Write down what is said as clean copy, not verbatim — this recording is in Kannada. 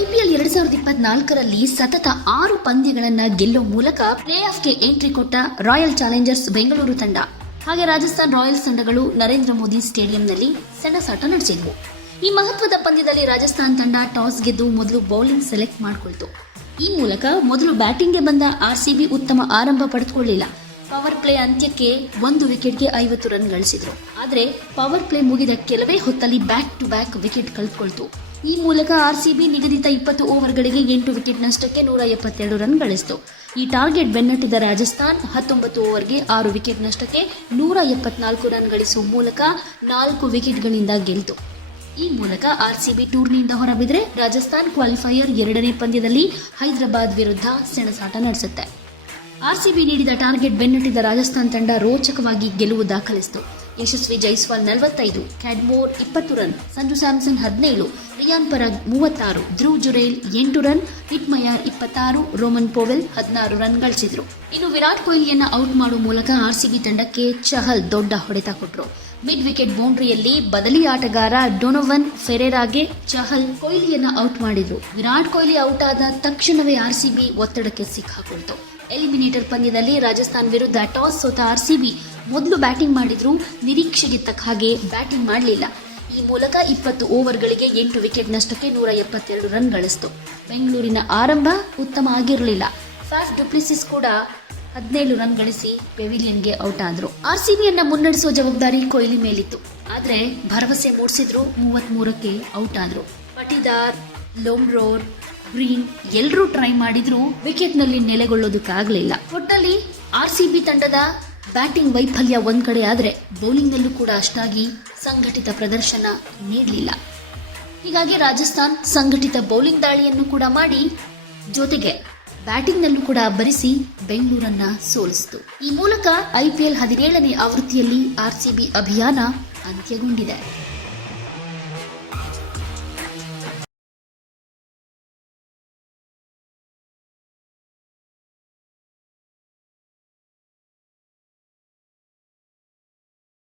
ಐಪಿಎಲ್ 2024ರಲ್ಲಿ ಸತತ 6 ಪಂದ್ಯಗಳನ್ನ ಗೆಲ್ಲುವ ಮೂಲಕ ಪ್ಲೇ ಆಫ್ಗೆ ಎಂಟ್ರಿ ಕೊಟ್ಟ ರಾಯಲ್ ಚಾಲೆಂಜರ್ಸ್ ಬೆಂಗಳೂರು ತಂಡ ಹಾಗೆ ರಾಜಸ್ಥಾನ್ ರಾಯಲ್ಸ್ ತಂಡಗಳು ನರೇಂದ್ರ ಮೋದಿ ಸ್ಟೇಡಿಯಂನಲ್ಲಿ ಸೆಣಸಾಟ ನಡೆಸಿದ್ವು. ಈ ಮಹತ್ವದ ಪಂದ್ಯದಲ್ಲಿ ರಾಜಸ್ಥಾನ್ ತಂಡ ಟಾಸ್ ಗೆದ್ದು ಮೊದಲು ಬೌಲಿಂಗ್ ಸೆಲೆಕ್ಟ್ ಮಾಡಿಕೊಳ್ತು. ಈ ಮೂಲಕ ಮೊದಲು ಬ್ಯಾಟಿಂಗ್ಗೆ ಬಂದ ಆರ್ಸಿಬಿ ಉತ್ತಮ ಆರಂಭ ಪಡೆದುಕೊಳ್ಳಿಲ್ಲ. ಪವರ್ ಪ್ಲೇ ಅಂತ್ಯಕ್ಕೆ 1 ವಿಕೆಟ್ಗೆ 50 ರನ್ ಗಳಿಸಿದ್ರು. ಆದರೆ ಪವರ್ ಪ್ಲೇ ಮುಗಿದ ಕೆಲವೇ ಹೊತ್ತಲ್ಲಿ ಬ್ಯಾಕ್ ಟು ಬ್ಯಾಕ್ ವಿಕೆಟ್ ಕಳೆದುಕೊಳ್ತು. ಈ ಮೂಲಕ ಆರ್ಸಿಬಿ ನಿಗದಿತ 20 ಓವರ್ಗಳಿಗೆ 8 ವಿಕೆಟ್ ನಷ್ಟಕ್ಕೆ 172 ರನ್ ಗಳಿಸಿತು. ಈ ಟಾರ್ಗೆಟ್ ಬೆನ್ನಟ್ಟಿದ ರಾಜಸ್ಥಾನ್ 19 ಓವರ್ಗೆ 6 ವಿಕೆಟ್ ನಷ್ಟಕ್ಕೆ 174 ರನ್ ಗಳಿಸುವ ಮೂಲಕ 4 ವಿಕೆಟ್ಗಳಿಂದ ಗೆಲ್ತು. ಈ ಮೂಲಕ ಆರ್ಸಿಬಿ ಟೂರ್ನಿಯಿಂದ ಹೊರಬಿದ್ರೆ ರಾಜಸ್ಥಾನ್ ಕ್ವಾಲಿಫೈಯರ್ 2ನೇ ಪಂದ್ಯದಲ್ಲಿ ಹೈದರಾಬಾದ್ ವಿರುದ್ಧ ಸೆಣಸಾಟ ನಡೆಸುತ್ತೆ. ಆರ್ಸಿಬಿ ನೀಡಿದ ಟಾರ್ಗೆಟ್ ಬೆನ್ನಟ್ಟಿದ ರಾಜಸ್ಥಾನ್ ತಂಡ ರೋಚಕವಾಗಿ ಗೆಲುವು ದಾಖಲಿಸಿತು. Yashasvi Jaiswal 45, Cadmore 20 run, Sanju Samson 17, Riyan Parag 36, Dhruv Jurel 8 run, Hetmyer 26, Rovman Powell 16 run ಗಳಿಸಿದ್ರು. ಇನ್ನು ವಿರಾಟ್ ಕೊಹ್ಲಿಯನ್ನ ಔಟ್ ಮಾಡುವ ಮೂಲಕ ಆರ್ಸಿಬಿ ತಂಡಕ್ಕೆ ಚಹಲ್ ದೊಡ್ಡ ಹೊಡೆತ ಕೊಟ್ಟರು. ಮಿಡ್ ವಿಕೆಟ್ ಬೌಂಡ್ರಿಯಲ್ಲಿ ಬದಲಿ ಆಟಗಾರ ಡೊನೊವನ್ ಫೆರೇರಾಗೆ ಚಹಲ್ ಕೊಹ್ಲಿಯನ್ನ ಔಟ್ ಮಾಡಿದ್ರು. ವಿರಾಟ್ ಕೊಹ್ಲಿ ಔಟ್ ಆದ ತಕ್ಷಣವೇ ಆರ್ಸಿಬಿ ಒತ್ತಡಕ್ಕೆ ಸಿಕ್ಕಾಕೊಳ್ತು. ಎಲಿಮಿನೇಟರ್ ಪಂದ್ಯದಲ್ಲಿ ರಾಜಸ್ಥಾನ್ ವಿರುದ್ಧ ಟಾಸ್ ಸೋತ ಆರ್ಸಿಬಿ ಮೊದಲು ಬ್ಯಾಟಿಂಗ್ ಮಾಡಿದ್ರು. ನಿರೀಕ್ಷೆಗೆ ತಕ್ಕ ಹಾಗೆ ಬ್ಯಾಟಿಂಗ್ ಮಾಡಲಿಲ್ಲ. ಈ ಮೂಲಕ 20 ಓವರ್ಗಳಿಗೆ 8 ವಿಕೆಟ್ ನಷ್ಟಕ್ಕೆ 172 ರನ್ ಗಳಿಸಿತು. ಬೆಂಗಳೂರಿನ ಆರಂಭ ಉತ್ತಮ ಆಗಿರಲಿಲ್ಲ. ಫಾಫ್ ಡುಪ್ಲೆಸಿಸ್ ಕೂಡ 17 ರನ್ ಗಳಿಸಿ ಪೆವಿಲಿಯನ್ಗೆ ಔಟ್ ಆದ್ರು. ಆರ್ಸಿಬಿಯನ್ನ ಮುನ್ನಡೆಸುವ ಜವಾಬ್ದಾರಿ ಕೊಹ್ಲಿ ಮೇಲಿತ್ತು. ಆದ್ರೆ ಭರವಸೆ ಮೂಡಿಸಿದ್ರು. 33ಕ್ಕೆ ಔಟ್ ಆದ್ರು. ಪಟಿದಾರ್, ಲೋಮ್ರೋರ್, ಗ್ರೀನ್ ಎಲ್ಲರೂ ಟ್ರೈ ಮಾಡಿದ್ರು. ವಿಕೆಟ್ ನಲ್ಲಿ ನೆಲೆಗೊಳ್ಳೋದಕ್ಕಾಗಲಿಲ್ಲ. ಒಟ್ಟಲ್ಲಿ ಆರ್ಸಿಬಿ ತಂಡದ ಬ್ಯಾಟಿಂಗ್ ವೈಫಲ್ಯ ಒಂದ್ ಕಡೆ ಆದ್ರೆ ಬೌಲಿಂಗ್ ನಲ್ಲೂ ಕೂಡ ಅಷ್ಟಾಗಿ ಸಂಘಟಿತ ಪ್ರದರ್ಶನ ನೀಡಲಿಲ್ಲ. ಹೀಗಾಗಿ ರಾಜಸ್ಥಾನ್ ಸಂಘಟಿತ ಬೌಲಿಂಗ್ ದಾಳಿಯನ್ನು ಕೂಡ ಮಾಡಿ ಜೊತೆಗೆ ಬ್ಯಾಟಿಂಗ್ ನಲ್ಲೂ ಕೂಡ ಅಬ್ಬರಿಸಿ ಬೆಂಗಳೂರನ್ನ ಸೋಲಿಸಿತು. ಈ ಮೂಲಕ ಐಪಿಎಲ್ 17ನೇ ಆವೃತ್ತಿಯಲ್ಲಿ ಆರ್ಸಿಬಿ ಅಭಿಯಾನ ಅಂತ್ಯಗೊಂಡಿದೆ.